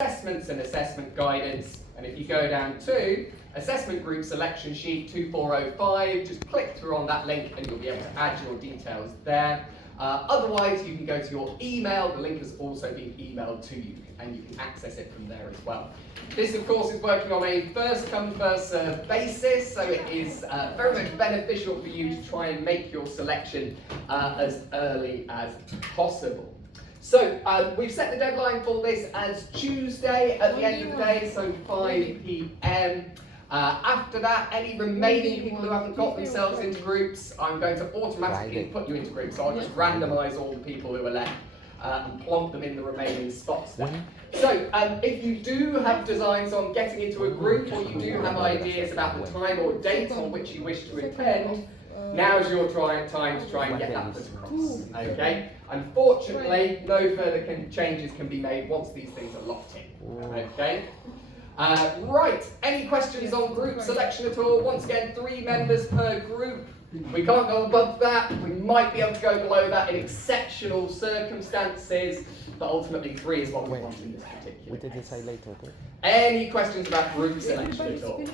assessments and assessment guidance. And if you go down to assessment group selection sheet 2405, just click through on that link and you'll be able to add your details there. Otherwise, you can go to your email. The link has also been emailed to you and you can access it from there as well. This, of course, is working on a first-come, first-served basis, so it is very much beneficial for you to try and make your selection as early as possible. So we've set the deadline for this as Tuesday at the end of the day, so 5 p.m. After that, any remaining people who haven't got themselves into groups, I'm going to automatically put you into groups. So I'll just randomise all the people who are left and plonk them in the remaining spots there. So if you do have designs on getting into a group, or you do have ideas about the time or date on which you wish to attend, now's your time to try and get that put across. Okay? Unfortunately, no further changes can be made once these things are locked in. Okay? Right, any questions on group selection at all? Once again, 3 members per group. We can't go above that. We might be able to go below that in exceptional circumstances, but ultimately 3 is what we want in this particular We can decide later, okay? Any questions about group selection at all?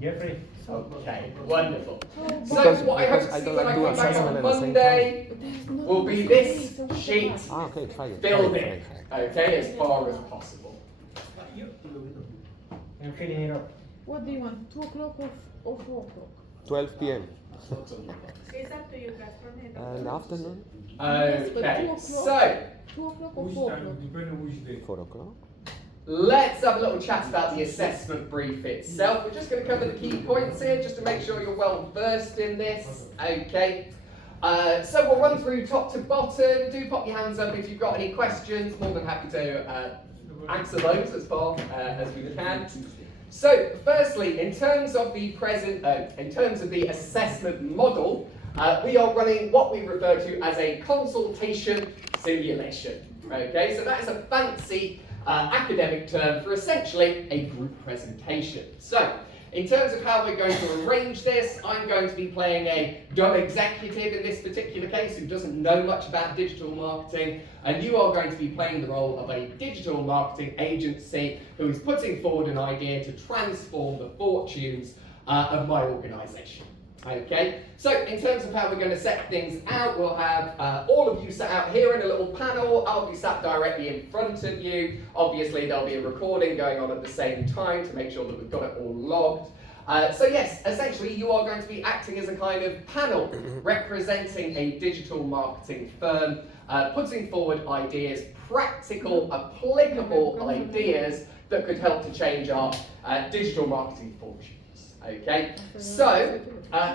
Jeffrey? Okay, wonderful. So what I hope to see when I come back on Monday will be this sheet filled in, okay, as far as possible. I'm filling it up. What do you want? 2 o'clock or 4 o'clock? 12 p.m. It's up to you guys for me. And afternoon? Okay, so 2 o'clock or 4 o'clock? Depending on which day. 4 o'clock? let's have a little chat about the assessment brief itself. We're just going to cover the key points here, just to make sure you're well versed in this. Okay. So we'll run through top to bottom. Do pop your hands up if you've got any questions. More than happy to answer those as far as we can. So, firstly, in terms of the assessment model, we are running what we refer to as a consultation simulation. Okay, so that is a fancy academic term for essentially a group presentation. So, in terms of how we're going to arrange this, I'm going to be playing a dumb executive in this particular case who doesn't know much about digital marketing, and you are going to be playing the role of a digital marketing agency who is putting forward an idea to transform the fortunes of my organisation. Okay, so in terms of how we're going to set things out, we'll have all of you sat out here in a little panel. I'll be sat directly in front of you. Obviously, there'll be a recording going on at the same time to make sure that we've got it all logged. So yes, essentially you are going to be acting as a kind of panel representing a digital marketing firm, putting forward ideas, practical, applicable ideas that could help to change our digital marketing fortunes. Okay, so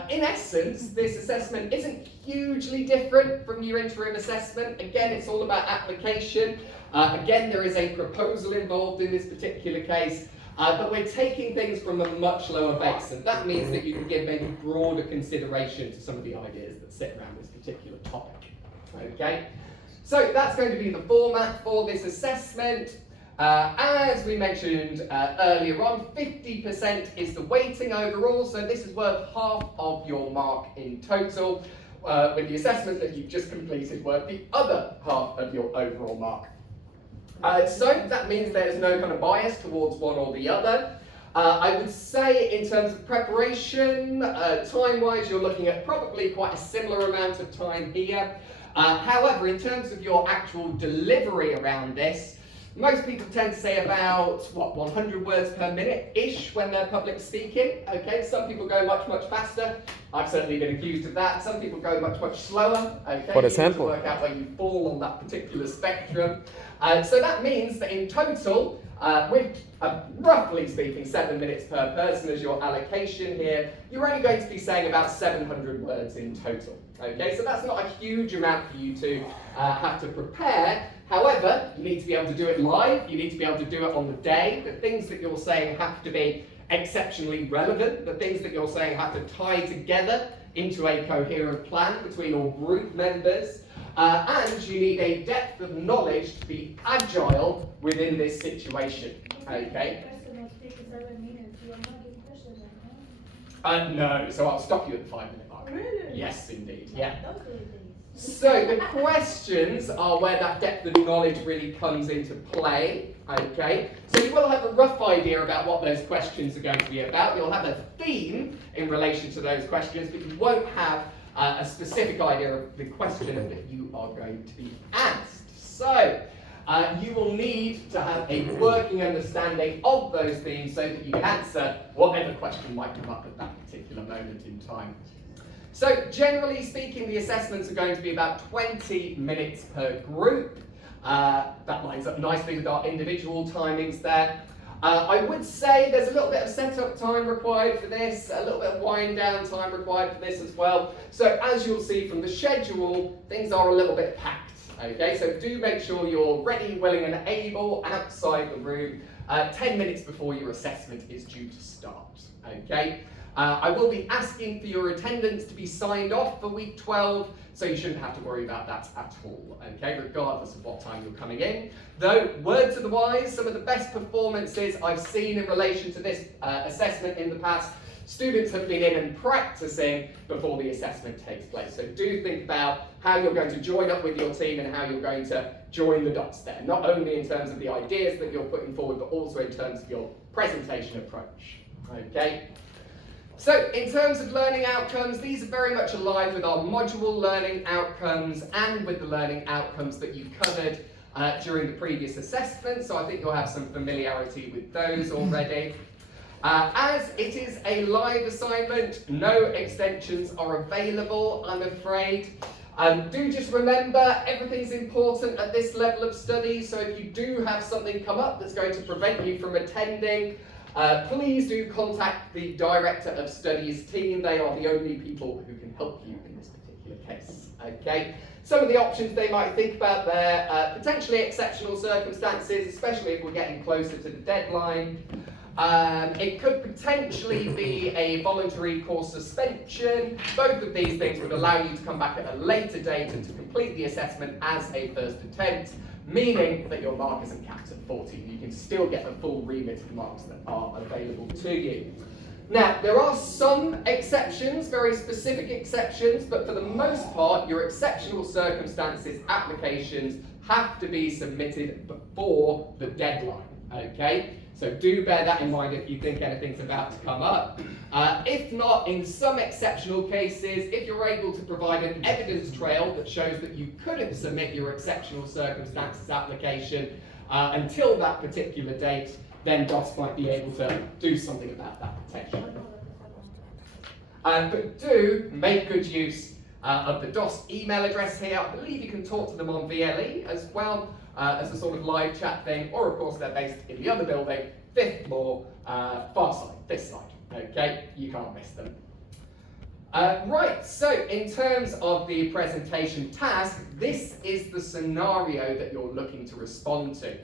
in essence, this assessment isn't hugely different from your interim assessment. Again, it's all about application. Again, there is a proposal involved in this particular case, but we're taking things from a much lower base, and that means that you can give maybe broader consideration to some of the ideas that sit around this particular topic. Okay, so that's going to be the format for this assessment. As we mentioned earlier on, 50% is the weighting overall, so this is worth half of your mark in total, with the assessment that you've just completed worth the other half of your overall mark. So that means there's no kind of bias towards one or the other. I would say in terms of preparation, time-wise, you're looking at probably quite a similar amount of time here. However, in terms of your actual delivery around this, most people tend to say about, 100 words per minute-ish when they're public speaking. Okay, some people go much, much faster. I've certainly been accused of that. Some people go much, much slower. Okay, for example, you need to work out where you fall on that particular spectrum. So that means that in total, with roughly speaking 7 minutes per person as your allocation here, you're only going to be saying about 700 words in total. Okay, so that's not a huge amount for you to have to prepare. However, you need to be able to do it live, you need to be able to do it on the day. The things that you're saying have to be exceptionally relevant. The things that you're saying have to tie together into a coherent plan between all group members. And you need a depth of knowledge to be agile within this situation. Okay? No, so I'll stop you at the 5 minute mark. Really? Yes, indeed. Yeah. So the questions are where that depth of knowledge really comes into play, okay? So you will have a rough idea about what those questions are going to be about. You'll have a theme in relation to those questions, but you won't have a specific idea of the question that you are going to be asked. So you will need to have a working understanding of those themes so that you can answer whatever question might come up at that particular moment in time. So generally speaking, the assessments are going to be about 20 minutes per group. That lines up nicely with our individual timings there. I would say there's a little bit of setup time required for this, a little bit of wind down time required for this as well. So as you'll see from the schedule, things are a little bit packed. Okay, so do make sure you're ready, willing and able outside the room 10 minutes before your assessment is due to start. Okay. I will be asking for your attendance to be signed off for week 12, so you shouldn't have to worry about that at all, okay, regardless of what time you're coming in. Though, word to the wise, some of the best performances I've seen in relation to this assessment in the past, students have been in and practicing before the assessment takes place. So do think about how you're going to join up with your team and how you're going to join the dots there, not only in terms of the ideas that you're putting forward, but also in terms of your presentation approach, okay? So, in terms of learning outcomes, these are very much aligned with our module learning outcomes and with the learning outcomes that you covered during the previous assessment. So I think you'll have some familiarity with those already. As it is a live assignment, no extensions are available, I'm afraid. Do just remember, everything's important at this level of study, so if you do have something come up that's going to prevent you from attending, please do contact the Director of Studies team. They are the only people who can help you in this particular case. Okay. Some of the options they might think about there, potentially exceptional circumstances, especially if we're getting closer to the deadline. It could potentially be a voluntary course suspension. Both of these things would allow you to come back at a later date and to complete the assessment as a first attempt, meaning that your mark isn't capped at 40. You can still get the full remit of marks that are available to you. Now, there are some exceptions, very specific exceptions, but for the most part, your exceptional circumstances applications have to be submitted before the deadline, okay? So do bear that in mind if you think anything's about to come up. If not, in some exceptional cases, if you're able to provide an evidence trail that shows that you couldn't submit your exceptional circumstances application until that particular date, then DOS might be able to do something about that potentially. But do make good use of the DOS email address here. I believe you can talk to them on VLE as well as a sort of live chat thing, or of course they're based in the other building, 5th floor, far side, this side, okay? You can't miss them. Right, so in terms of the presentation task, this is the scenario that you're looking to respond to.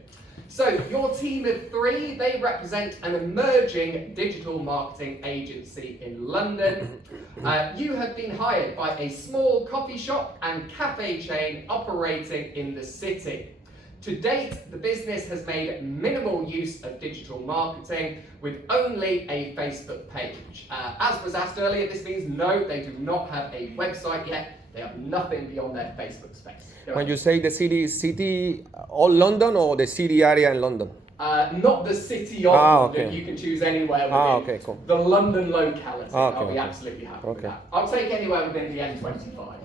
So your team of 3, they represent an emerging digital marketing agency in London. You have been hired by a small coffee shop and cafe chain operating in the city. To date, the business has made minimal use of digital marketing with only a Facebook page. As was asked earlier, this means no, they do not have a website yet. They have nothing beyond their Facebook space. When you say the city, all London or the city area in London? Not the city of London. Okay. You can choose anywhere within Okay, cool. the London locality. Okay, I'll be okay. absolutely happy with Okay. that. I'll take anywhere within the M25.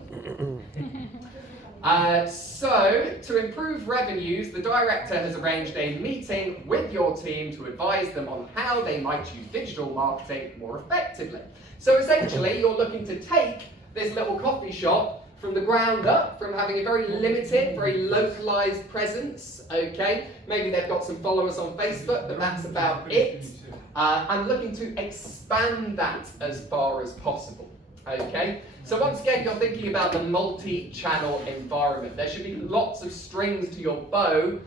So, to improve revenues, the director has arranged a meeting with your team to advise them on how they might use digital marketing more effectively. So essentially, you're looking to take this little coffee shop from the ground up, from having a very limited, very localized presence, okay? Maybe they've got some followers on Facebook, but that's about it. And looking to expand that as far as possible, okay? So once again, you're thinking about the multi-channel environment. There should be lots of strings to your bow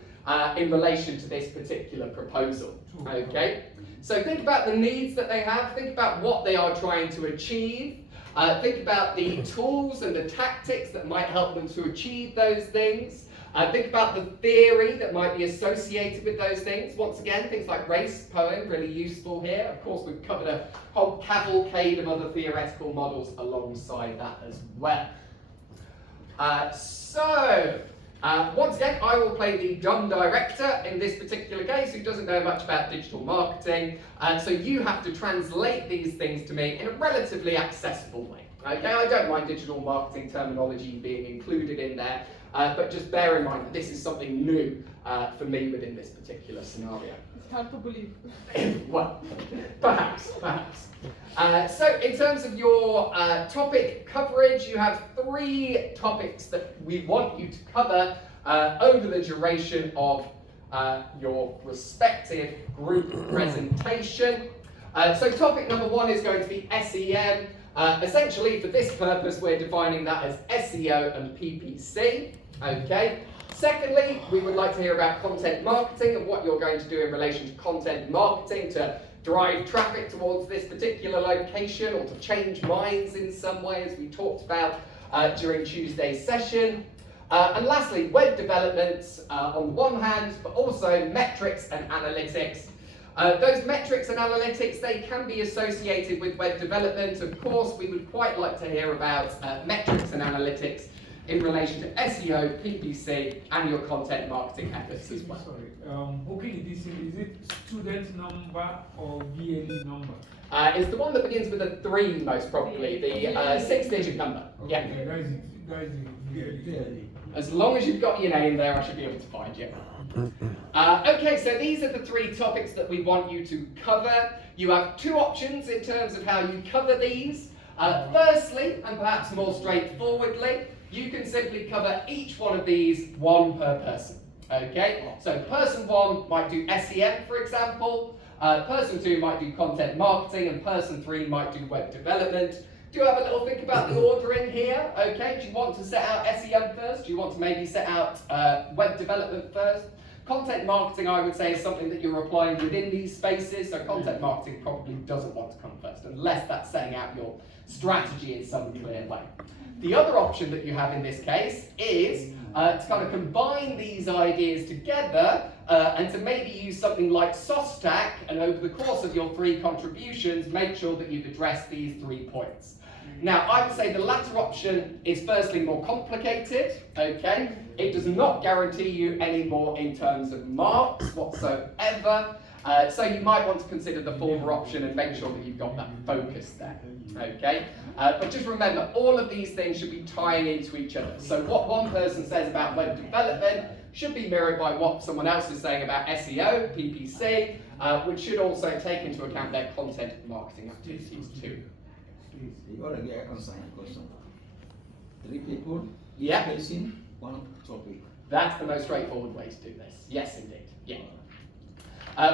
in relation to this particular proposal, okay? So think about the needs that they have, think about what they are trying to achieve, think about the tools and the tactics that might help them to achieve those things. Think about the theory that might be associated with those things. Once again, things like race, poem, really useful here. Of course, we've covered a whole cavalcade of other theoretical models alongside that as well. Once again, I will play the dumb director in this particular case who doesn't know much about digital marketing. So you have to translate these things to me in a relatively accessible way. Okay, I don't mind digital marketing terminology being included in there, but just bear in mind that this is something new for me within this particular scenario. It's hard to believe. Well, perhaps. So in terms of your topic coverage, you have 3 topics that we want you to cover over the duration of your respective group presentation. So topic number 1 is going to be SEM. Essentially, for this purpose, we're defining that as SEO and PPC. Okay. Secondly, we would like to hear about content marketing and what you're going to do in relation to content marketing to drive traffic towards this particular location or to change minds in some way, as we talked about during Tuesday's session. And lastly, web development on the one hand, but also metrics and analytics. Those metrics and analytics, they can be associated with web development. Of course, we would quite like to hear about metrics and analytics in relation to SEO, PPC, and your content marketing efforts as well. Sorry, booking edition, is it student number or VLE number? It's the one that begins with a 3 most probably, the 6-digit number. Yeah. Okay, guys, VLE. As long as you've got your name there, I should be able to find you. Okay, so these are the 3 topics that we want you to cover. You have 2 options in terms of how you cover these. Firstly, and perhaps more straightforwardly, you can simply cover each one of these 1 per person. Okay, so person 1 might do SEM, for example. Person 2 might do content marketing, and person 3 might do web development. Do have a little think about the ordering here. Okay, do you want to set out SEM first? Do you want to maybe set out web development first? Content marketing, I would say, is something that you're applying within these spaces, so content marketing probably doesn't want to come first, unless that's setting out your strategy in some clear way. The other option that you have in this case is to kind of combine these ideas together and to maybe use something like SOSTAC, and over the course of your 3 contributions, make sure that you've addressed these 3 points. Now, I would say the latter option is firstly more complicated, okay? It does not guarantee you any more in terms of marks whatsoever. So you might want to consider the former option and make sure that you've got that focus there, okay? But just remember, all of these things should be tying into each other. So what one person says about web development should be mirrored by what someone else is saying about SEO, PPC, which should also take into account their content marketing activities too. You gotta get a concern question. 3 people, Yeah. facing 1 topic. That's the most straightforward way to do this. Yes, indeed. Yeah.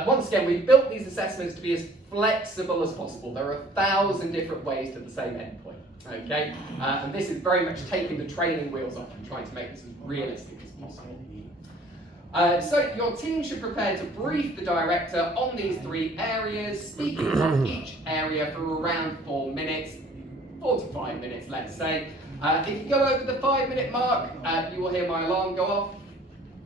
Once again, we've built these assessments to be as flexible as possible. There are 1,000 different ways to the same endpoint. Okay, and this is very much taking the training wheels off and trying to make this as realistic as possible. So your team should prepare to brief the director on these 3 areas, speaking on each area for around 4 minutes, 4 to 5 minutes, let's say. If you go over the 5-minute mark, you will hear my alarm go off.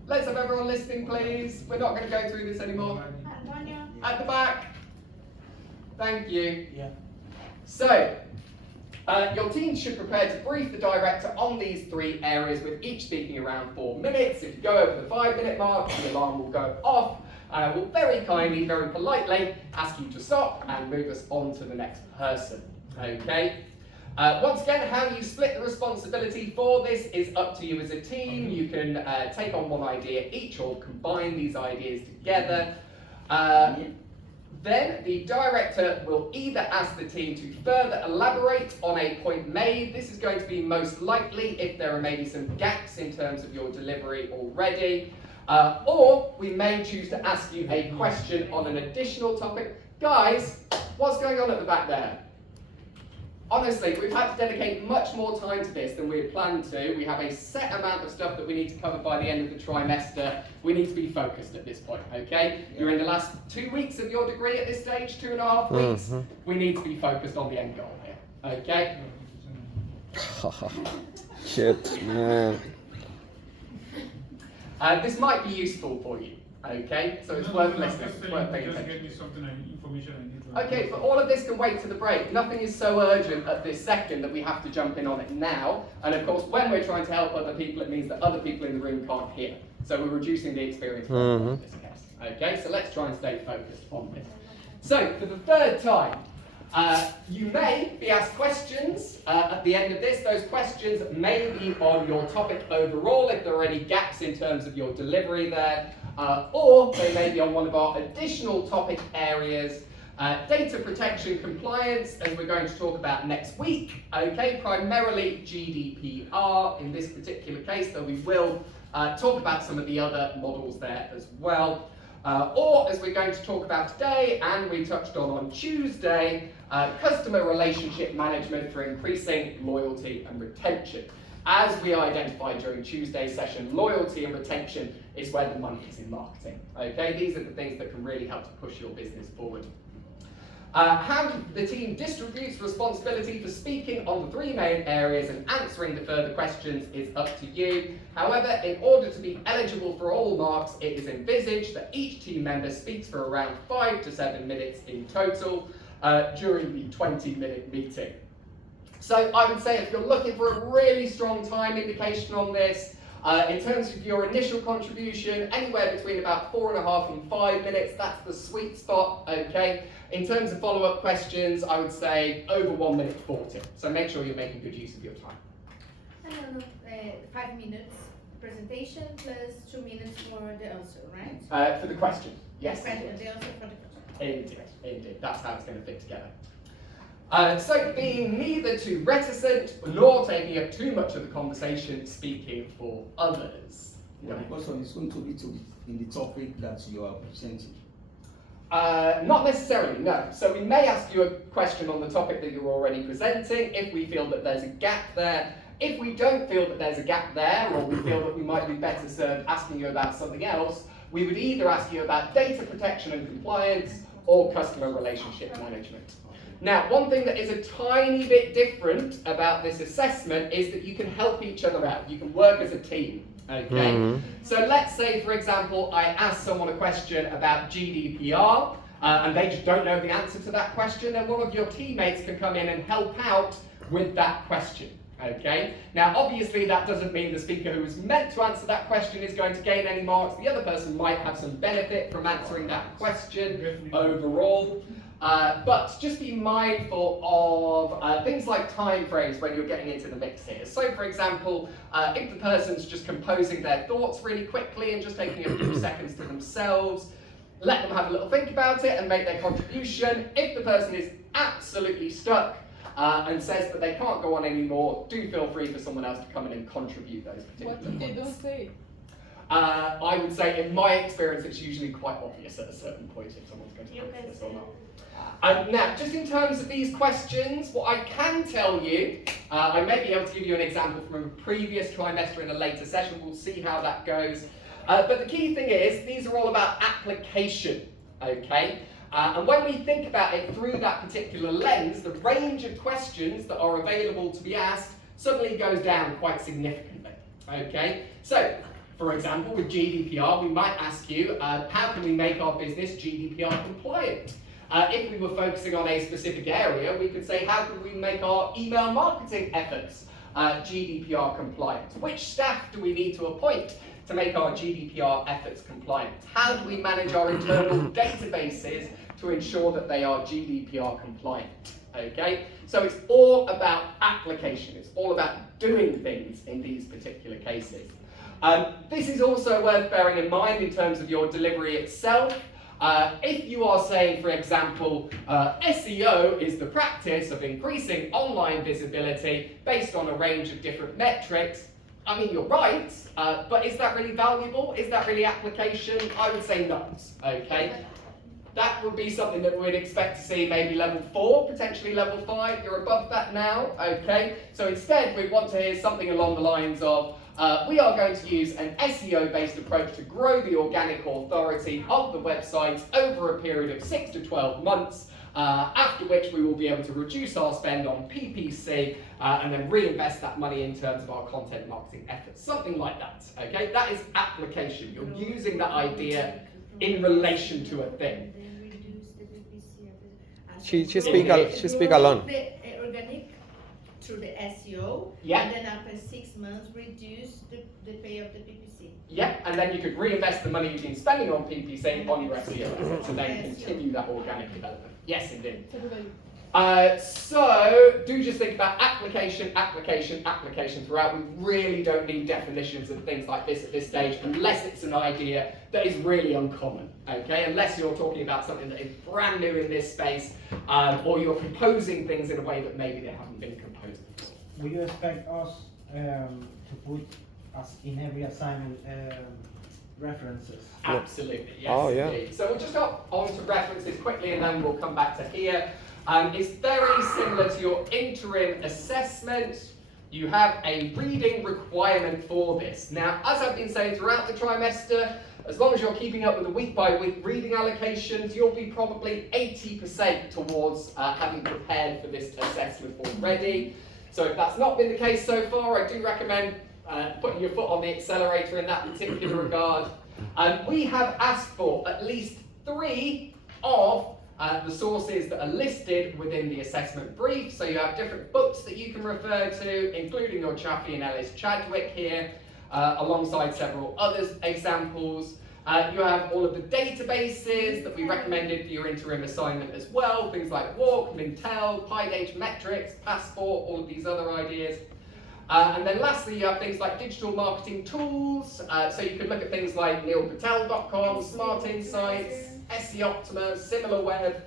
Let's have everyone listening, please. We're not going to go through this anymore. Antonio. At the back. Thank you. Yeah. So, your team should prepare to brief the director on these 3 areas, with each speaking around 4 minutes. If you go over the 5-minute mark, the alarm will go off. I will very kindly, very politely ask you to stop and move us on to the next person. Okay? Once again, how you split the responsibility for this is up to you as a team. You can take on 1 idea each or combine these ideas together. Then the director will either ask the team to further elaborate on a point made. This is going to be most likely if there are maybe some gaps in terms of your delivery already. Or we may choose to ask you a question on an additional topic. Guys, what's going on at the back there? Honestly, we've had to dedicate much more time to this than we had planned to. We have a set amount of stuff that we need to cover by the end of the trimester. We need to be focused at this point, okay? You're in the last 2 weeks of your degree at this stage, 2.5 weeks. We need to be focused on the end goal here, okay? Shit, man. This might be useful for you, Okay, so it's No, worth I'm listening, just it's telling worth you, paying just attention. get me something and information I need to. Okay, but all of this can wait to the break. Nothing is so urgent at this second that we have to jump in on it now. And of course, when we're trying to help other people, it means that other people in the room can't hear. So we're reducing the experience for everyone in this case. Okay, so let's try and stay focused on this. So, for the third time, you may be asked questions at the end of this. Those questions may be on your topic overall, if there are any gaps in terms of your delivery there, or they may be on one of our additional topic areas, data protection compliance, as we're going to talk about next week. Okay, primarily GDPR in this particular case, though we will talk about some of the other models there as well. Or, as we're going to talk about today, and we touched on Tuesday, customer relationship management for increasing loyalty and retention. As we identified during Tuesday's session, loyalty and retention is where the money is in marketing. Okay, these are the things that can really help to push your business forward. How the team distributes responsibility for speaking on the three main areas and answering the further questions is up to you. However, in order to be eligible for all marks, it is envisaged that each team member speaks for around 5 to 7 minutes in total during the 20-minute meeting. So I would say if you're looking for a really strong time indication on this, in terms of your initial contribution, anywhere between about 4.5 and 5 minutes, that's the sweet spot, okay? In terms of follow-up questions, I would say over 1 minute 40. So make sure you're making good use of your time. I don't know, 5 minutes presentation plus 2 minutes for the answer, right? For the question, yes. The answer for the question. Indeed, that's how it's going to fit together. So being neither too reticent nor taking up too much of the conversation, speaking for others. Yeah, because it's going to be in the topic that you are presenting. Not necessarily, no. So we may ask you a question on the topic that you're already presenting if we feel that there's a gap there. If we don't feel that there's a gap there, or we feel that we might be better served asking you about something else, we would either ask you about data protection and compliance or customer relationship management. Now, one thing that is a tiny bit different about this assessment is that you can help each other out. You can work as a team, okay? So let's say, for example, I ask someone a question about GDPR, and they just don't know the answer to that question, and one of your teammates can come in and help out with that question, okay? Now, obviously, that doesn't mean the speaker who was meant to answer that question is going to gain any marks. The other person might have some benefit from answering that question overall. But just be mindful of things like time frames when you're getting into the mix here. So, for example, if the person's just composing their thoughts really quickly and just taking a few seconds to themselves, let them have a little think about it and make their contribution. If the person is absolutely stuck and says that they can't go on anymore, do feel free for someone else to come in and contribute those particular What if they points. don't say? I would say, in my experience, it's usually quite obvious at a certain point if someone's going to You answer can this say or not. Now, just in terms of these questions, what I can tell you, I may be able to give you an example from a previous trimester in a later session. We'll see how that goes. But the key thing is, these are all about application, okay? And when we think about it through that particular lens, the range of questions that are available to be asked suddenly goes down quite significantly, okay? So, for example, with GDPR, we might ask you, how can we make our business GDPR compliant? If we were focusing on a specific area, we could say, how can we make our email marketing efforts GDPR compliant? Which staff do we need to appoint to make our GDPR efforts compliant? How do we manage our internal databases to ensure that they are GDPR compliant? Okay, so it's all about application. It's all about doing things in these particular cases. This is also worth bearing in mind in terms of your delivery itself. If you are saying, for example, SEO is the practice of increasing online visibility based on a range of different metrics, I mean, you're right, but is that really valuable? Is that really application? I would say not, okay? That would be something that we'd expect to see maybe level 4, potentially level 5. You're above that now, okay? So instead, we'd want to hear something along the lines of, we are going to use an SEO-based approach to grow the organic authority of the website over a period of 6 to 12 months, after which we will be able to reduce our spend on PPC and then reinvest that money in terms of our content marketing efforts. Something like that, okay? That is application. You're using that idea in relation to a thing. Then reduce the PPC. She speak alone. The organic through the SEO. Yeah. And then after 6 months, reduce the pay of the PPC. Yeah, and then you could reinvest the money you've been spending on PPC on your SEO efforts, and then continue that organic development. Yes, indeed. So do just think about application throughout. We really don't need definitions of things like this at this stage, unless it's an idea that is really uncommon, okay? Unless you're talking about something that is brand new in this space, or you're proposing things in a way that maybe they haven't been composed before. Will you expect us to put us in every assignment references? Absolutely, yes. Oh, yeah. Indeed. So we'll just go on to references quickly, and then we'll come back to here. It's very similar to your interim assessment. You have a reading requirement for this. Now, as I've been saying throughout the trimester, as long as you're keeping up with the week-by-week reading allocations, you'll be probably 80% towards having prepared for this assessment already. So if that's not been the case so far, I do recommend putting your foot on the accelerator in that particular regard. We have asked for at least 3 of the sources that are listed within the assessment brief. So you have different books that you can refer to, including your Chaffee and Ellis Chadwick here, alongside several other examples. You have all of the databases that we recommended for your interim assignment as well, things like Walk, Mintel, PyData Metrics, Passport, all of these other ideas. And then lastly, you have things like digital marketing tools. So you could look at things like neilpatel.com, Smart Insights, SEOptima, SimilarWeb,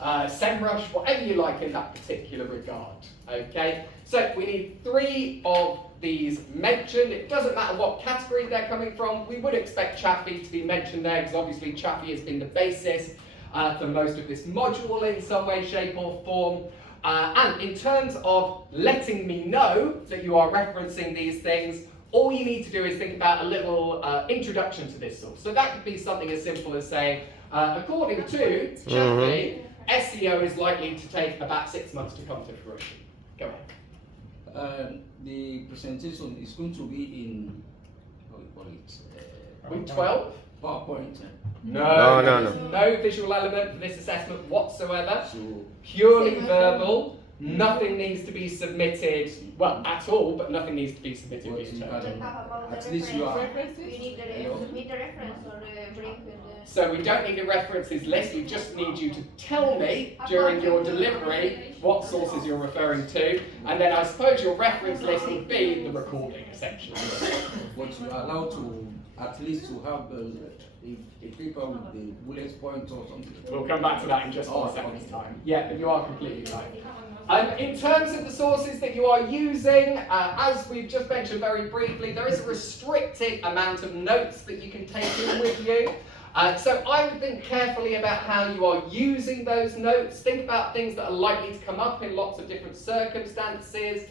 SEMrush, whatever you like in that particular regard. Okay, so we need 3 of these mentioned. It doesn't matter what category they're coming from. We would expect Chaffee to be mentioned there, because obviously Chaffee has been the basis for most of this module in some way, shape or form. And in terms of letting me know that you are referencing these things, all you need to do is think about a little introduction to this source. So that could be something as simple as saying, according to Chaffee, SEO is likely to take about 6 months to come to fruition. Go ahead. The presentation is going to be in, how we call it? Week 12? PowerPoint. No. No visual element for this assessment whatsoever. So Purely verbal. Nothing needs to be submitted, well, at all, but nothing needs to be submitted Well, via you chat. can- About at the least you are. references. We need to submit the reference or bring the. So we don't need a references list, we just need you to tell me during your delivery what sources you're referring to, and then I suppose your reference list would be the recording, essentially. but you are allowed to at least to have a paper with the bullet point or something. We'll come back to that in just 1 second's time. Yeah, but you are completely right. In terms of the sources that you are using, as we've just mentioned very briefly, there is a restricted amount of notes that you can take in with you. So I would think carefully about how you are using those notes. Think about things that are likely to come up in lots of different circumstances.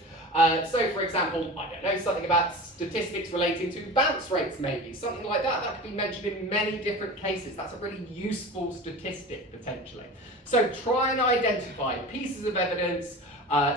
So for example, I don't know, something about statistics relating to bounce rates maybe, something like that. That could be mentioned in many different cases. That's a really useful statistic potentially. So try and identify pieces of evidence,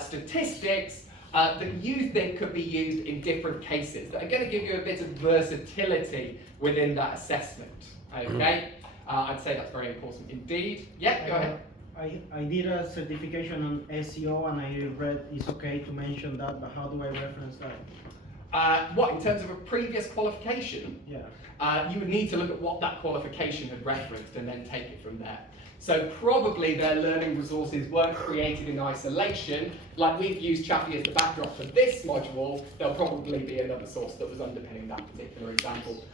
statistics, that you think could be used in different cases that are going to give you a bit of versatility within that assessment. Okay, I'd say that's very important indeed. Yeah, go ahead. I did a certification on SEO and I read it's okay to mention that, but how do I reference that? What, in terms of a previous qualification? Yeah. You would need to look at what that qualification had referenced and then take it from there. So probably their learning resources weren't created in isolation. Like we've used Chaffee as the backdrop for this module, there'll probably be another source that was underpinning that particular example.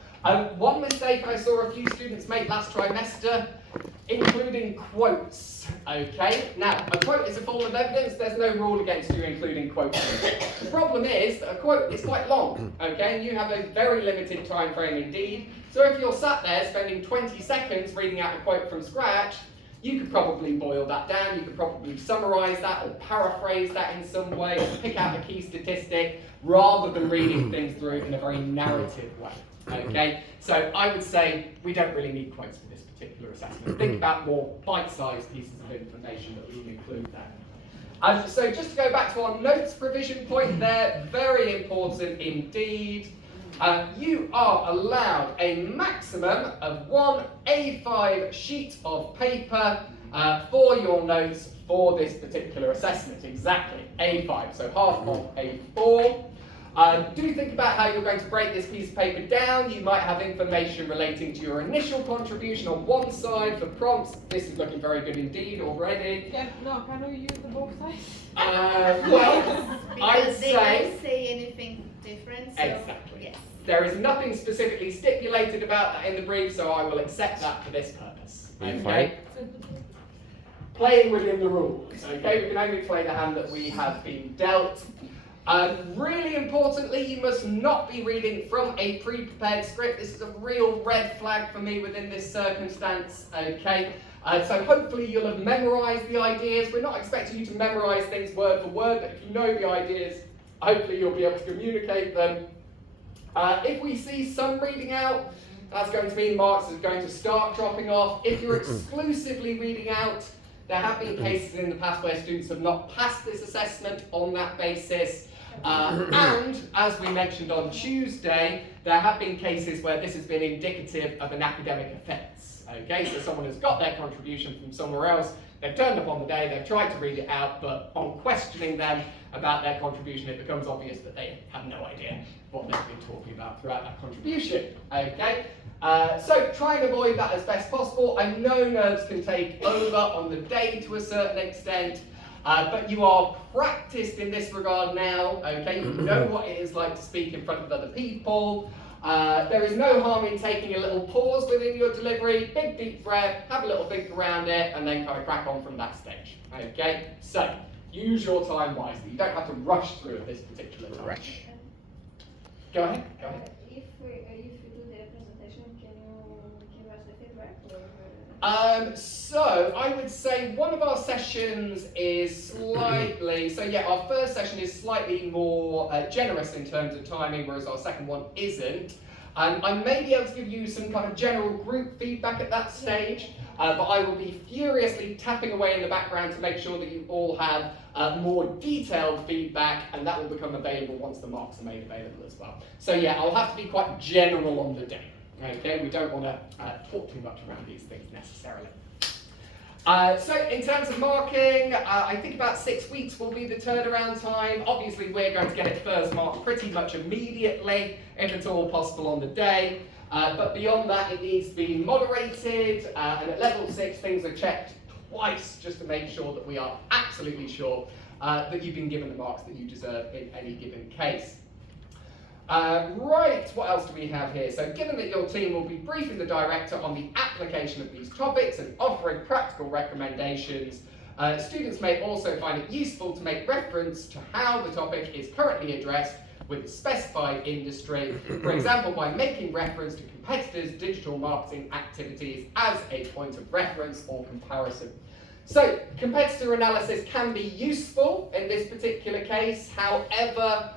One mistake I saw a few students make last trimester, including quotes, okay? Now, a quote is a form of evidence, there's no rule against you including quotes. The problem is that a quote is quite long, okay? And you have a very limited time frame indeed. So if you're sat there spending 20 seconds reading out a quote from scratch, you could probably boil that down, you could probably summarize that or paraphrase that in some way, pick out a key statistic, rather than reading things through in a very narrative way. Okay, so I would say we don't really need quotes for this particular assessment. Think about more bite-sized pieces of information that we will include there. So just to go back to our notes provision point there, very important indeed. you are allowed a maximum of one A5 sheet of paper for your notes for this particular assessment. Exactly, A5, so half of A4. Do think about how you're going to break this piece of paper down. You might have information relating to your initial contribution on one side for prompts. This is looking very good indeed already. Can we use the both sides? Well, I'd Because they say don't say anything different, so. Exactly. Yes. there is nothing specifically stipulated about that in the brief, so I will accept that for this purpose. Okay? Playing within the rules. Okay, we can only play the hand that we have been dealt. Really importantly, you must not be reading from a pre-prepared script. This is a real red flag for me within this circumstance. Okay, so hopefully you'll have memorised the ideas. We're not expecting you to memorise things word for word, but if you know the ideas, hopefully you'll be able to communicate them. If we see some reading out, that's going to mean marks are going to start dropping off. If you're exclusively reading out, there have been cases in the past where students have not passed this assessment on that basis. And as we mentioned on Tuesday, there have been cases where this has been indicative of an academic offence. Okay, so someone has got their contribution from somewhere else, they've turned up on the day, they've tried to read it out, but on questioning them about their contribution, it becomes obvious that they have no idea what they've been talking about throughout that contribution. Okay, so try and avoid that as best possible. I know nerves can take over on the day to a certain extent, but you are practiced in this regard now, okay? You know what it is like to speak in front of other people. There is no harm in taking a little pause within your delivery, big deep breath, have a little think around it, and then kind of crack on from that stage, okay? So, use your time wisely. You don't have to rush through at this particular time. Go ahead, go ahead. If you do the presentation, can you give us the feedback? So I would say one of our sessions is slightly, so yeah, our first session is slightly more generous in terms of timing, whereas our second one isn't. I may be able to give you some kind of general group feedback at that stage, but I will be furiously tapping away in the background to make sure that you all have more detailed feedback, and that will become available once the marks are made available as well. So yeah, I'll have to be quite general on the day. Okay, we don't want to talk too much around these things necessarily. So in terms of marking, I think about 6 weeks will be the turnaround time. Obviously we're going to get it first marked pretty much immediately, if at all possible on the day. But beyond that it needs to be moderated, and at level 6 things are checked twice just to make sure that we are absolutely sure that you've been given the marks that you deserve in any given case. Right, what else do we have here? So given that your team will be briefing the director on the application of these topics and offering practical recommendations, students may also find it useful to make reference to how the topic is currently addressed with a specified industry, for example by making reference to competitors' digital marketing activities as a point of reference or comparison. So competitor analysis can be useful in this particular case, however,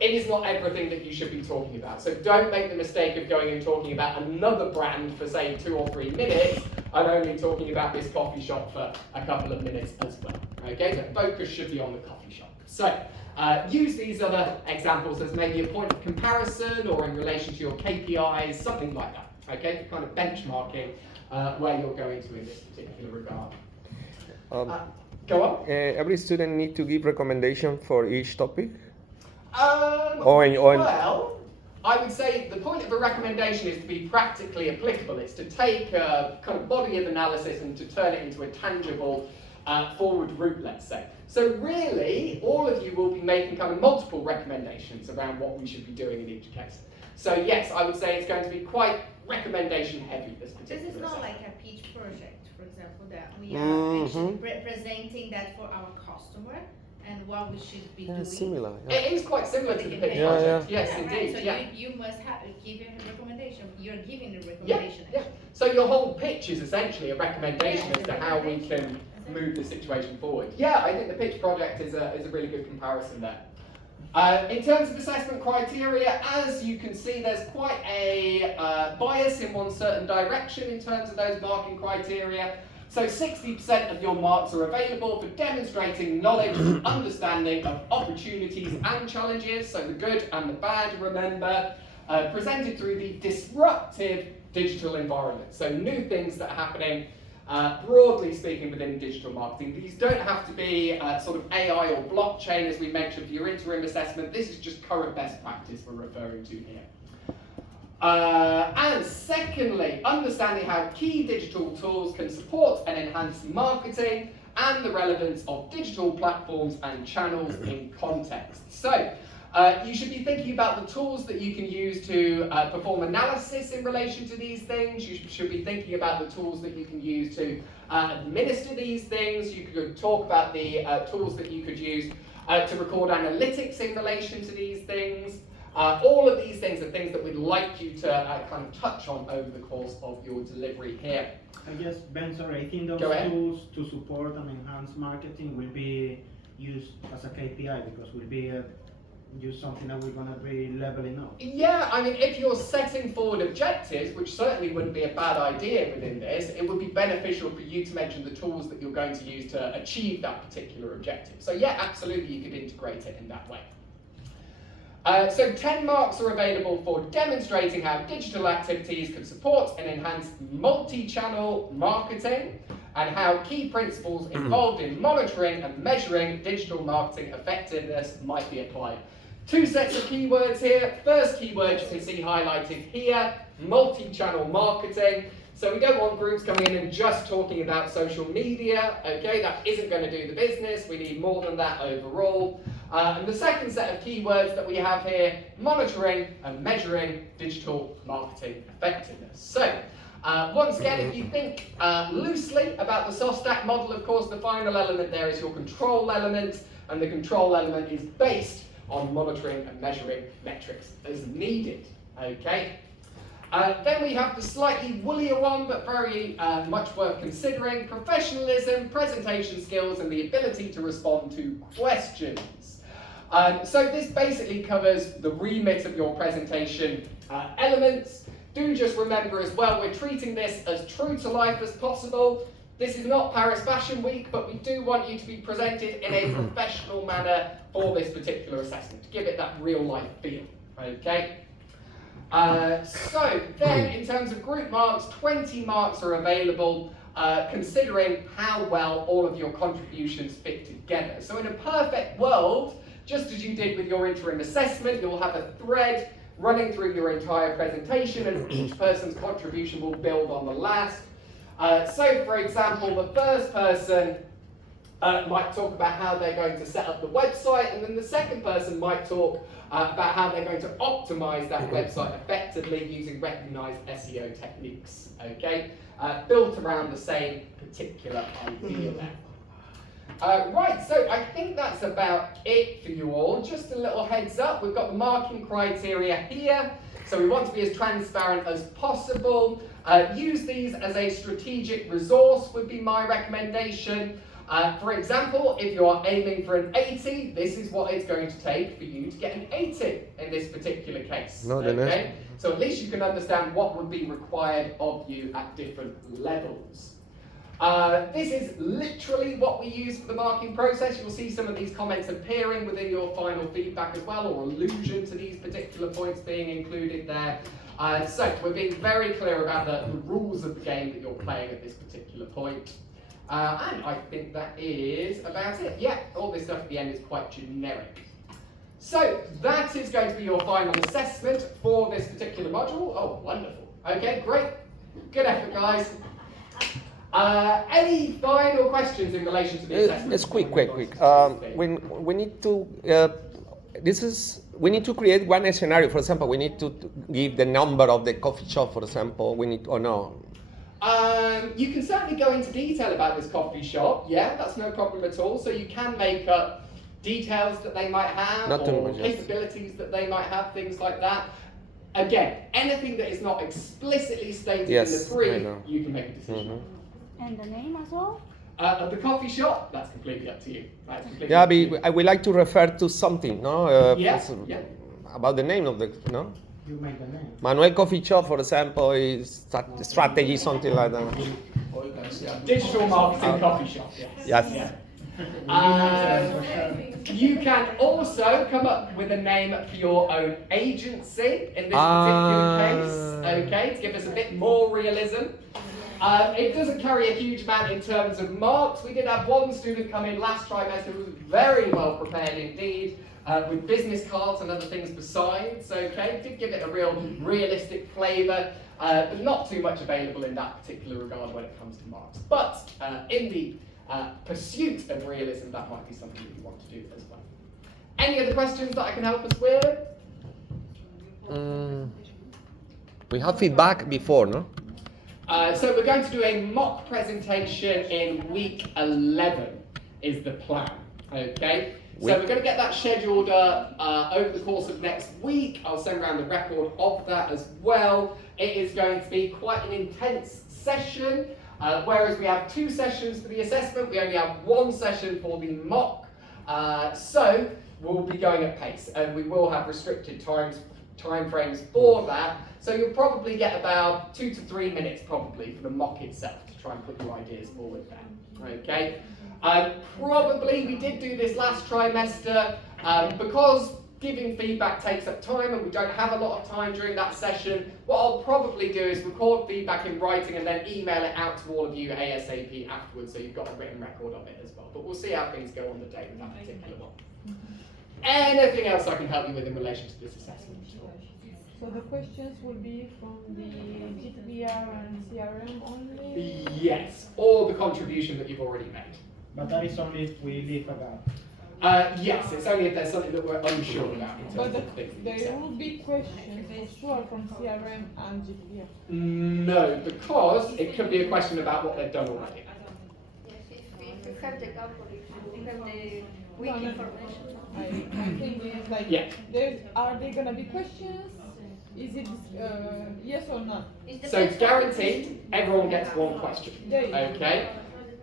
it is not everything that you should be talking about. So don't make the mistake of going and talking about another brand for say 2 or 3 minutes and only talking about this coffee shop for a couple of minutes as well. Okay, the focus should be on the coffee shop. So use these other examples as maybe a point of comparison or in relation to your KPIs, something like that. Okay, for kind of benchmarking where you're going to in this particular regard. Go on. Every student need to give recommendation for each topic? Well, I would say the point of a recommendation is to be practically applicable. It's to take a kind of body of analysis and to turn it into a tangible forward route, let's say. So really, all of you will be making kind of multiple recommendations around what we should be doing in each case. So yes, I would say it's going to be quite recommendation heavy, this particular This is not assessment. like a pitch project, for example, that we are actually presenting that for our customer and what we should be doing. Similar. It is quite similar to the pitch Yeah, project, yeah. yes Yeah, indeed. right. So Yeah. you must give a recommendation. You're giving a Yeah, recommendation. yeah. So your whole pitch is essentially a recommendation Yeah, as to how we can move the situation forward. Yeah, I think the pitch project is a really good comparison there. In terms of assessment criteria, as you can see, there's quite a bias in one certain direction in terms of those marking criteria. So 60% of your marks are available for demonstrating knowledge and understanding of opportunities and challenges, so the good and the bad, remember. presented through the disruptive digital environment. So new things that are happening, broadly speaking, within digital marketing. These don't have to be sort of AI or blockchain, as we mentioned, for your interim assessment. This is just current best practice we're referring to here. And secondly, understanding how key digital tools can support and enhance marketing and the relevance of digital platforms and channels in context. So, you should be thinking about the tools that you can use to perform analysis in relation to these things. You should be thinking about the tools that you can use to administer these things. You could talk about the tools that you could use to record analytics in relation to these things. All of these things are things that we'd like you to kind of touch on over the course of your delivery here. I guess, Ben, sorry, I think those Go ahead. tools to support and enhance marketing will be used as a KPI because will be use something that we're gonna be leveling up. Yeah, I mean, if you're setting forward objectives, which certainly wouldn't be a bad idea within this, it would be beneficial for you to mention the tools that you're going to use to achieve that particular objective. So yeah, absolutely, you could integrate it in that way. So 10 marks are available for demonstrating how digital activities can support and enhance multi-channel marketing and how key principles involved in monitoring and measuring digital marketing effectiveness might be applied. 2 sets of keywords here. First keyword you can see highlighted here, multi-channel marketing. So we don't want groups coming in and just talking about social media. Okay, that isn't going to do the business. We need more than that overall. And the second set of keywords that we have here, monitoring and measuring digital marketing effectiveness. So, once again, if you think loosely about the SOSTAC model, of course, the final element there is your control element, and the control element is based on monitoring and measuring metrics as needed. Okay. Then we have the slightly woollier one, but very much worth considering: professionalism, presentation skills, and the ability to respond to questions. So this basically covers the remit of your presentation elements. Do just remember as well, we're treating this as true to life as possible. This is not Paris Fashion Week, but we do want you to be presented in a professional manner for this particular assessment, to give it that real life feel, okay? So then, in terms of group marks, 20 marks are available, considering how well all of your contributions fit together. So in a perfect world, just as you did with your interim assessment, you'll have a thread running through your entire presentation, and each person's contribution will build on the last. So, for example, the first person might talk about how they're going to set up the website, and then the second person might talk about how they're going to optimize that website effectively using recognized SEO techniques, okay? Built around the same particular idea there. Right, so I think that's about it for you all. Just a little heads up, we've got the marking criteria here. So we want to be as transparent as possible. Use these as a strategic resource would be my recommendation. For example, if you're aiming for an 80, this is what it's going to take for you to get an 80 in this particular case. Okay? So at least you can understand what would be required of you at different levels. This is literally what we use for the marking process. You'll see some of these comments appearing within your final feedback as well, or allusion to these particular points being included there. So we're being very clear about the rules of the game that you're playing at this particular point. And I think that is about it. Yeah, all this stuff at the end is quite generic. So that is going to be your final assessment for this particular module. Oh, wonderful. Okay, great. Good effort, guys. Any final questions in relation to the assessment? It's quick. We need to we need to create one scenario. For example, we need to give the number of the coffee shop. For example, we need or no. You can certainly go into detail about this coffee shop. Yeah, that's no problem at all. So you can make up details that they might have, Not too or much, yes. capabilities that they might have, things like that. Again, anything that is not explicitly stated Yes, in the brief, I know. you can make a decision. And the name as well? Of the coffee shop, that's completely up to you. That's completely Yeah, up to you. I would like to refer to something, no? Yeah, for- yeah. About the name of the, no? You make the name. Manuel Coffee Shop, for example, is strategy, something like that. Or you can say Digital marketing coffee shop, yes. Yes. Yeah. You can also come up with a name for your own agency in this particular case, okay, to give us a bit more realism. It doesn't carry a huge amount in terms of marks. We did have one student come in last trimester who was very well prepared indeed, with business cards and other things besides, okay. Did give it a real realistic flavour, but not too much available in that particular regard when it comes to marks. But in the pursuit of realism, that might be something that you want to do as well. Any other questions that I can help us with? We have feedback before, no? So we're going to do a mock presentation in week 11 is the plan, okay? So we're going to get that scheduled over the course of next week. I'll send around the record of that as well. It is going to be quite an intense session, whereas we have 2 sessions for the assessment, we only have 1 session for the mock. So we'll be going at pace, and we will have restricted time frames for that. So you'll probably get about 2 to 3 minutes probably for the mock itself to try and put your ideas forward there. Okay. Probably we did do this last trimester because giving feedback takes up time and we don't have a lot of time during that session. What I'll probably do is record feedback in writing and then email it out to all of you ASAP afterwards, so you've got a written record of it as well. But we'll see how things go on the day with that particular one. Anything else I can help you with in relation to this assessment? So the questions will be from the GDPR and CRM only? Yes, or the contribution that you've already made. But that is only if we leave a gap. Yes, it's only if there's something that we're unsure about in terms But of things. that you there said. will be questions for sure from CRM and GDPR. No, because it could be a question about what they've done already. Yes, if you have the gap or if you have the weak information. I think it's like, Yeah. are there gonna be questions? Is it yes or no? So it's guaranteed everyone gets 1 question. There you go. Okay?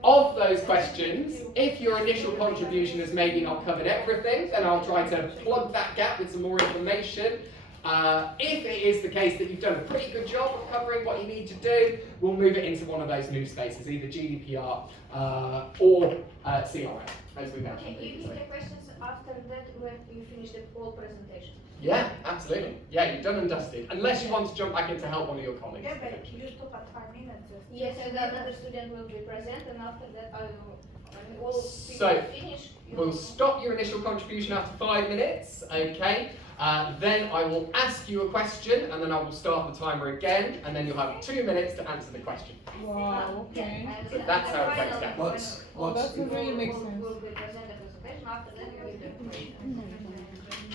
Of those questions, if your initial contribution has maybe not covered everything, then I'll try to plug that gap with some more information. If it is the case that you've done a pretty good job of covering what you need to do, we'll move it into one of those new spaces, either GDPR or CRM, as we mentioned Can you give previously. the questions after that when you finish the whole presentation? Yeah, absolutely. Yeah, you've done and dusted. Unless you want to jump back in to help one of your colleagues. Yeah, but you stop at 5 minutes. Yes, and another student will be present, and after that I will, when all So, people finish. We'll stop your initial contribution after 5 minutes, okay? Then I will ask you a question, and then I will start the timer again, and then you'll have 2 minutes to answer the question. Wow, okay. So that's how it breaks down. Oh, that really makes sense. Will be present the presentation, after that you give the question.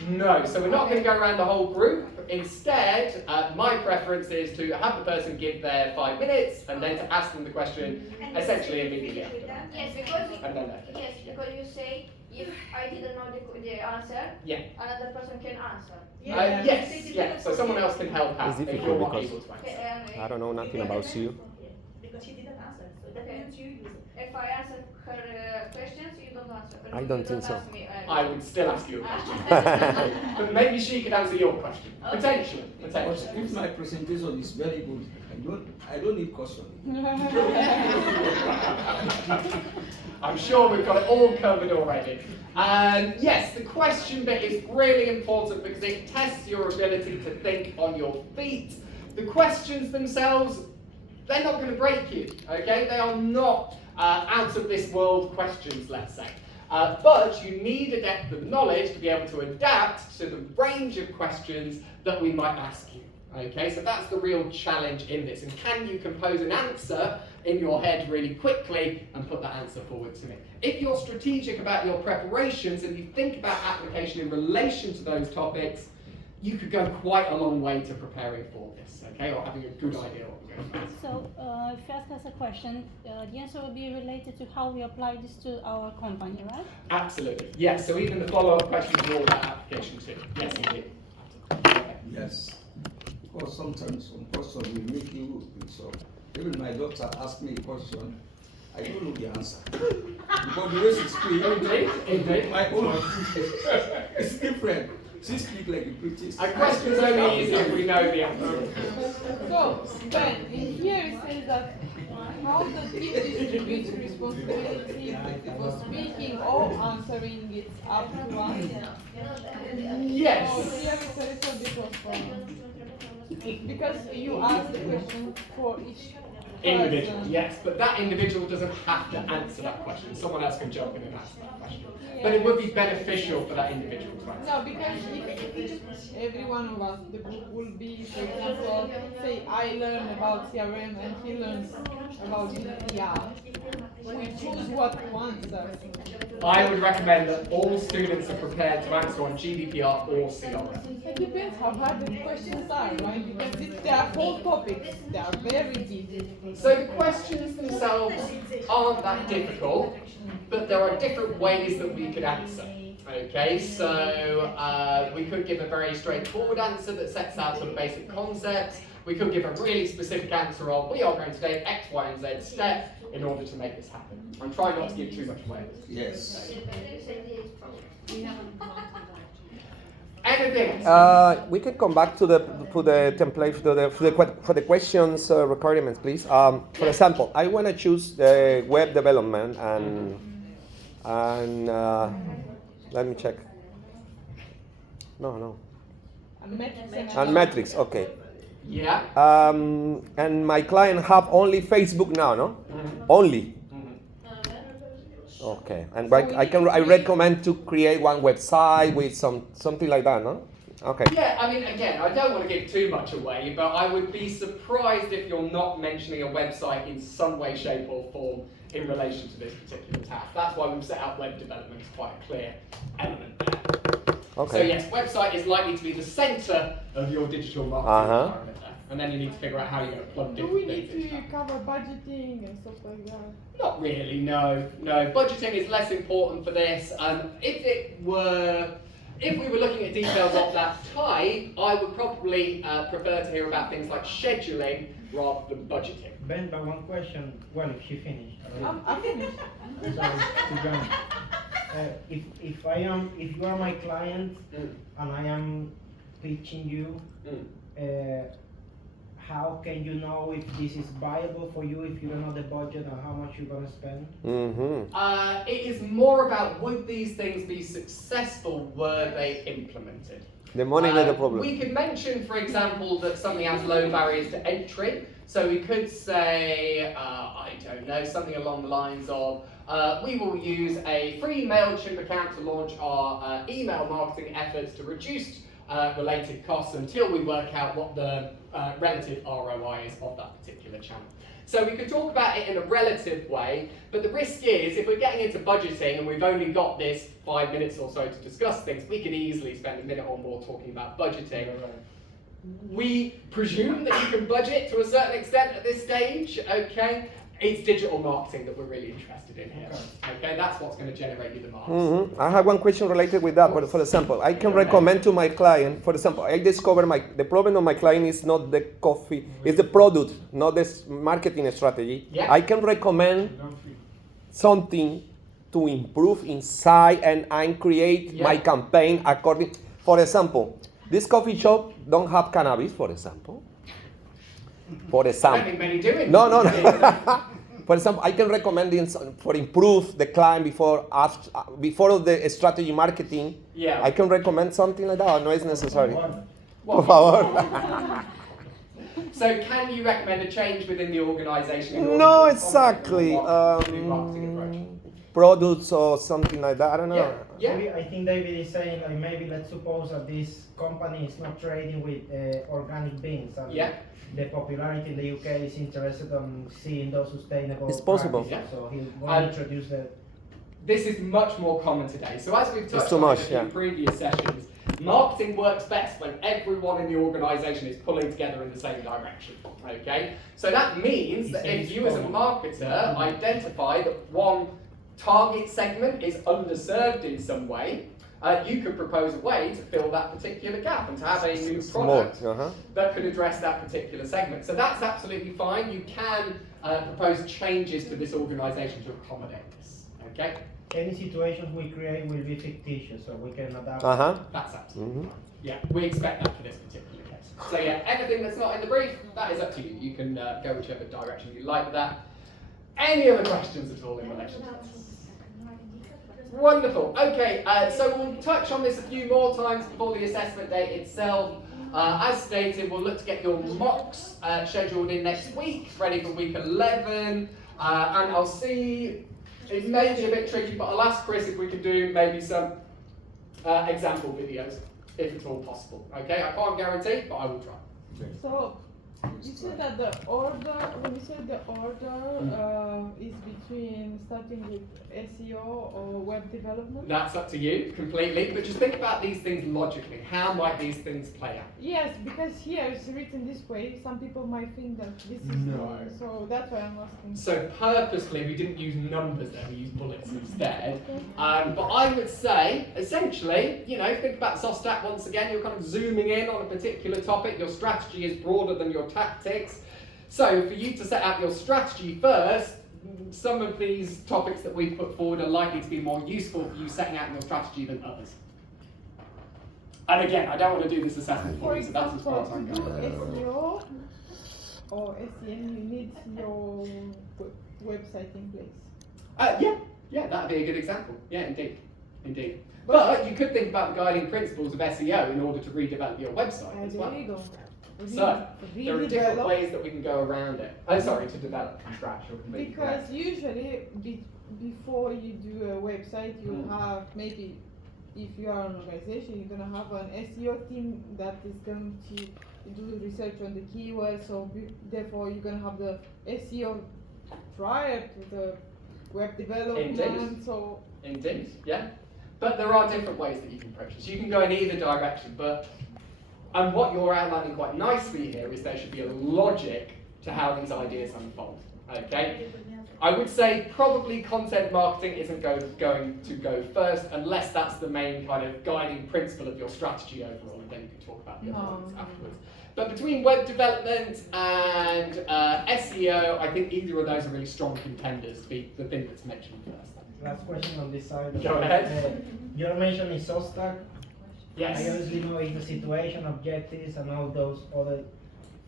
No, so we're not going to go around the whole group. Instead, my preference is to have the person give their 5 minutes, and then to ask them the question essentially immediately after. Yes, because And then that. yes, because you say if I didn't know the answer, Yeah. another person can answer. Yes, yeah, so someone else can help out It's if difficult you're not because- able to answer. Okay, I don't know nothing about you. Because she didn't answer, so that means you use it. If I answer her questions, you don't answer. I You don't think so. ask me, I would still ask you a question. But maybe she could answer your question. Potentially. But Potentially. if my presentation is very good, I don't need caution. I'm sure we've got it all covered already. Yes, the question bit is really important because it tests your ability to think on your feet. The questions themselves, they're not going to break you, okay? They are not out of this world questions, let's say. But you need a depth of knowledge to be able to adapt to the range of questions that we might ask you. Okay, so that's the real challenge in this. And can you compose an answer in your head really quickly and put that answer forward to me? If you're strategic about your preparations and you think about application in relation to those topics, you could go quite a long way to preparing for this, okay, or having a good idea what we're going to do. So, if you ask us a question, the answer will be related to how we apply this to our company, right? Absolutely, yes, so even the follow-up questions are all about application too. Yes, indeed. Yes. Because sometimes some questions will make you so. Even my daughter asked me a question, I don't know the answer. Because the way she speaks, Indeed. my own is different. She speaks like a British. A question's only easy if we know the answer. So, Ben, in here it says that how the team distributes responsibility for speaking or answering, it's up to us. Yes. Oh, here is a little bit of because you ask the question for each Individual, person. yes, but that individual doesn't have to answer that question. Someone else can jump in and answer that question. But it would be beneficial for that individual to answer. No, because if every one of us, the group will be, for example, say I learn about CRM and he learns about GDPR. We choose what to answer. I would recommend that all students are prepared to answer on GDPR or CRM. It depends how hard the questions are, right? Because they are whole topics, they are very deep. So the questions themselves aren't that difficult, but there are different ways that we could answer. Okay, so we could give a very straightforward answer that sets out sort of basic concepts. We could give a really specific answer of, we are going to take X, Y, and Z step in order to make this happen. I'm trying not to give too much away. Yes. Anything else? We could come back to the template for the questions requirements, please. For example, I want to choose the web development and let me check. No. And metrics, okay. Yeah. And my client have only Facebook now, no? Only. Okay, and I recommend to create one website with something like that, no? Okay. Yeah, I mean, again, I don't want to give too much away, but I would be surprised if you're not mentioning a website in some way, shape, or form in relation to this particular task. That's why we've set out web development as quite a clear element there. Okay. So yes, website is likely to be the centre of your digital marketing environment there. And then you need to figure out how you're going to plug Do different we things need into to that. cover budgeting and stuff like that? Not really, no. Budgeting is less important for this. If we were looking at details of that type, I would probably prefer to hear about things like scheduling rather than budgeting. Ben, but one question. Well, if she finished. I'm finished. Sorry, to John. If you are my client and I am pitching you, how can you know if this is viable for you if you don't know the budget and how much you're gonna spend? It is more about would these things be successful were they implemented. The money is not the problem. We could mention, for example, that something has low barriers to entry. So we could say, I don't know, something along the lines of, we will use a free MailChimp account to launch our email marketing efforts to reduce related costs until we work out what the relative ROI is of that particular channel. So we could talk about it in a relative way, but the risk is if we're getting into budgeting and we've only got this 5 minutes or so to discuss things, we could easily spend a minute or more talking about budgeting. We presume that you can budget to a certain extent at this stage, okay? It's digital marketing that we're really interested in here, okay? That's what's going to generate you the marks. I have one question related with that. But for example, I can recommend to my client, for example, I discover the problem of my client is not the coffee, it's the product, not the marketing strategy. Yeah. I can recommend something to improve inside and create my campaign according. For example, this coffee shop don't have cannabis, for example. For example. I think many do it. No. For example, I can recommend for improve the client before of the strategy marketing. Yeah. I can recommend something like that, or no it's necessary? What? Por favor. So can you recommend a change within the organisation? in order No, to exactly. the new marketing approach? Products or something like that. I don't know. Yeah. Maybe, I think David is saying like maybe let's suppose that this company is not trading with organic beans and the popularity in the UK is interested in seeing those sustainable It's possible. practices, so he will introduce the. This is much more common today. So as we've touched too on much, in a few previous sessions, marketing works best when everyone in the organisation is pulling together in the same direction. Okay? So that means that if you as a marketer identify that one target segment is underserved in some way, you could propose a way to fill that particular gap and to have a new product that could address that particular segment. So that's absolutely fine. You can propose changes to this organisation to accommodate this. Okay? Any situations we create will be fictitious, so we can adapt. That's absolutely fine. Yeah, we expect that for this particular case. So yeah, anything that's not in the brief, that is up to you. You can go whichever direction you like with that. Any other questions at all in relation to this? Wonderful. Okay, so we'll touch on this a few more times before the assessment day itself. As stated, we'll look to get your mocks scheduled in next week, ready for week 11. And I'll see, it may be a bit tricky, but I'll ask Chris if we could do maybe some example videos, if it's all possible. Okay, I can't guarantee, but I will try. So, you said that the order, when you said the order is between starting with SEO or web development? That's up to you completely, but just think about these things logically. How might these things play out? Yes, because here it's written this way, some people might think that this is No. so that's why I'm asking. So purposely we didn't use numbers there, we used bullets instead. But I would say, essentially, you know, think about SOSTAC once again, you're kind of zooming in on a particular topic, your strategy is broader than your tactics. So for you to set out your strategy first, some of these topics that we've put forward are likely to be more useful for you setting out your strategy than others. And again, I don't want to do this assessment for you, so that's as far as I'm to do going. SEO or SEM, you need your website in place. Yeah, that'd be a good example. Yeah, indeed. But you could think about the guiding principles of SEO in order to redevelop your website as well. There you go. So, there are different ways that we can go around it. Oh, sorry, to develop from scratch or completely. Because usually, before you do a website, you have maybe, if you are an organization, you're gonna have an SEO team that is going to do research on the keywords. So therefore, you're gonna have the SEO prior to the web development. Indeed. So Indeed, yeah. But there are different ways that you can approach this. You can go in either direction, and what you're outlining quite nicely here is there should be a logic to how these ideas unfold. Okay? I would say probably content marketing isn't going to go first unless that's the main kind of guiding principle of your strategy overall, and then you can talk about the other ones afterwards. But between web development and SEO, I think either of those are really strong contenders to be the thing that's mentioned first. Last question on this side. Go ahead. You're mentioning SOSTAC. Yes. I obviously know it's the situation, objectives, and all those other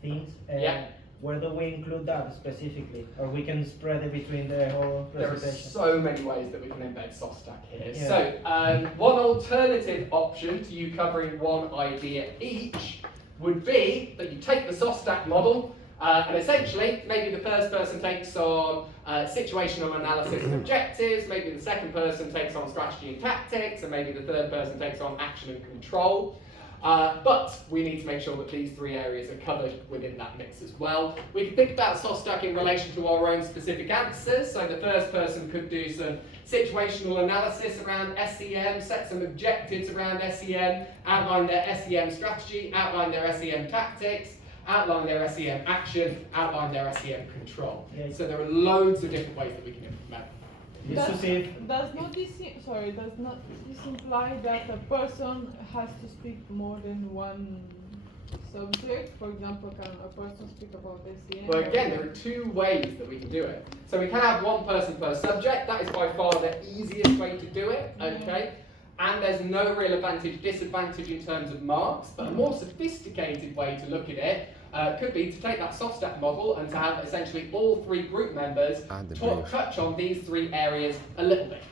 things. Yeah. Where do we include that specifically? Or we can spread it between the whole There are presentation? so many ways that we can embed SOSTAC here. Yeah. So, one alternative option to you covering one idea each would be that you take the SOSTAC model, and essentially, maybe the first person takes on situational analysis and objectives, maybe the second person takes on strategy and tactics, and maybe the third person takes on action and control. But we need to make sure that these three areas are covered within that mix as well. We can think about SOSTAC in relation to our own specific answers. So the first person could do some situational analysis around SEM, set some objectives around SEM, outline their SEM strategy, outline their SEM tactics, outline their SEM action, outline their SEM control. Yeah. So there are loads of different ways that we can implement. Just to see if does not this imply that a person has to speak more than one subject? For example, can a person speak about SEM? Well, again, there are two ways that we can do it. So we can have one person per subject. That is by far the easiest way to do it, okay? And there's no real advantage, disadvantage in terms of marks, but a more sophisticated way to look at it could be to take that SOSTAC model and to have essentially all three group members touch on these three areas a little bit.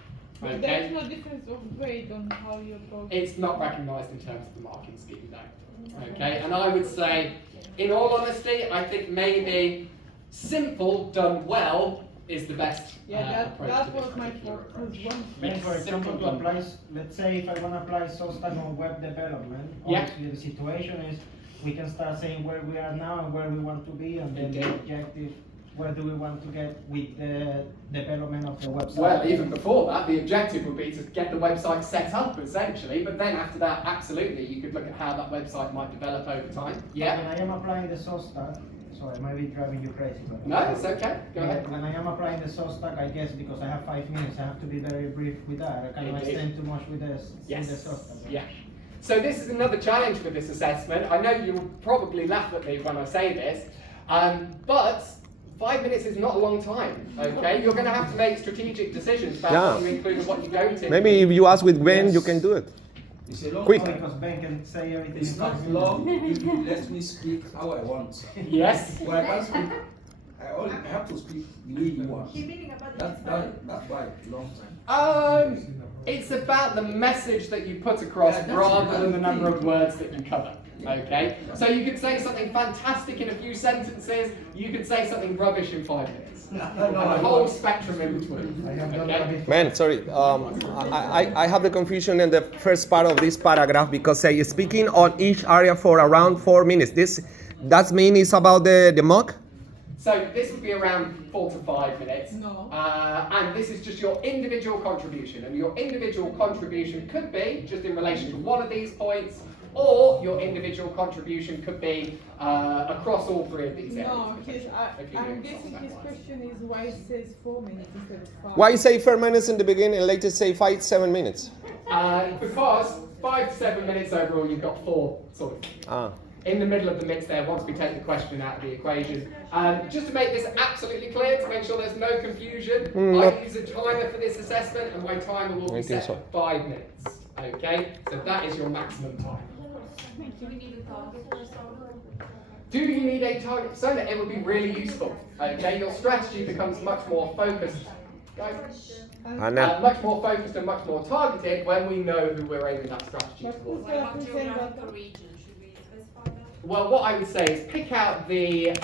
But Okay? there's no difference of grade on how you approach it. It's not recognised in terms of the marking scheme, though. Okay, and I would say, in all honesty, I think maybe simple done well is the best approach that to was this my particular first approach. one. Then, for Yes, example, simple to apply, let's say if I want to apply SOSTAC on web development, Yeah. obviously the situation is we can start saying where we are now and where we want to be, and then the Indeed. objective, where do we want to get with the development of the website. Well, even before that, the objective would be to get the website set up, essentially, but then after that, absolutely, you could look at how that website might develop over time. Yeah? When I am applying the SOSTAC, sorry, I might be driving you crazy, but. No, it's okay, go ahead. When I am applying the SOSTAC, I guess because I have 5 minutes, I have to be very brief with that. I cannot Indeed. extend too much with the Yes. SOSTAC. Yeah. So this is another challenge with this assessment. I know you'll probably laugh at me when I say this, but 5 minutes is not a long time, okay? You're going to have to make strategic decisions about what you include and what you don't include. Maybe if you ask with Ben, you can do it. It's a long Quick. Oh, time. because Ben can say everything. It's in not 5 minutes. long if you let me speak how I want. Yes? Well, I I have to speak the way you want. He meaning about the That's why long time. It's about the message that you put across rather than the number of words that you cover. Okay? So you could say something fantastic in a few sentences, you could say something rubbish in 5 minutes. And the whole spectrum in between. Okay? Man, sorry. I have the confusion in the first part of this paragraph because say speaking on each area for around 4 minutes. That means it's about the mock? So this would be around 4 to 5 minutes. No. And this is just your individual contribution. And your individual contribution could be just in relation to one of these points, or your individual contribution could be across all 3 of these areas. No, I'm guessing his question is why it says 4 minutes instead of 5. Why say 4 minutes in the beginning and later say 5 to 7 minutes? Because 5 to 7 minutes overall, you've got 4 sort of in the middle of the mix there, once we take the question out of the equation. Just to make this absolutely clear, to make sure there's no confusion, I use a timer for this assessment, and my timer will be set for 5 minutes. Okay, so that is your maximum time. Do we need a target persona? Do you need a target persona? It would be really useful. Okay, your strategy becomes much more focused. Guys? Much more focused and much more targeted when we know who we're aiming that strategy towards. What about geographical region? Should we specify that? Well, what I would say is pick out the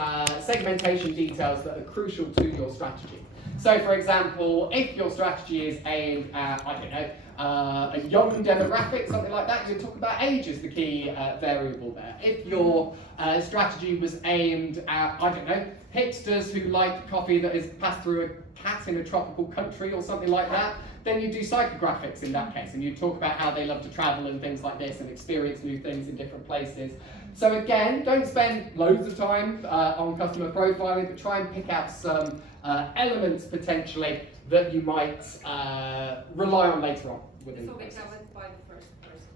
segmentation details that are crucial to your strategy. So, for example, if your strategy is aimed at, I don't know, a young demographic, something like that, you talk about age as the key variable there. If your strategy was aimed at, I don't know, hipsters who like coffee that is passed through a cat in a tropical country or something like that, then you do psychographics in that case, and you talk about how they love to travel and things like this and experience new things in different places. So again, don't spend loads of time on customer profiling, but try and pick out some elements potentially that you might rely on later on within the process. So we covered by the first person.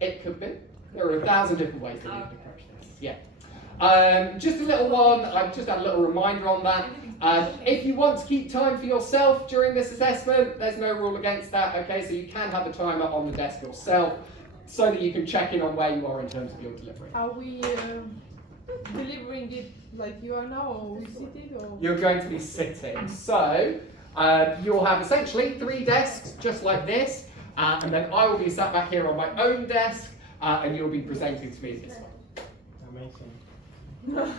It could be. There are 1,000 different ways that you can approach this. Yeah. Just a little one, I've just had a little reminder on that. If you want to keep time for yourself during this assessment, there's no rule against that, okay? So you can have a timer on the desk yourself so that you can check in on where you are in terms of your delivery. Are we delivering it like you are now, or we seated, or? You're going to be sitting. So you'll have essentially 3 desks just like this, and then I will be sat back here on my own desk, and you'll be presenting to me this way. Amazing.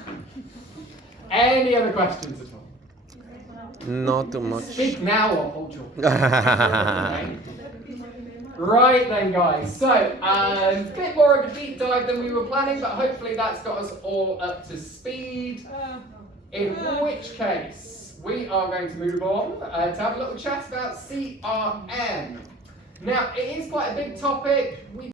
Any other questions at all? Not too much. Speak now or hold your okay. Right then, guys. So, a bit more of a deep dive than we were planning, but hopefully that's got us all up to speed. In which case, we are going to move on to have a little chat about CRM. Now, it is quite a big topic.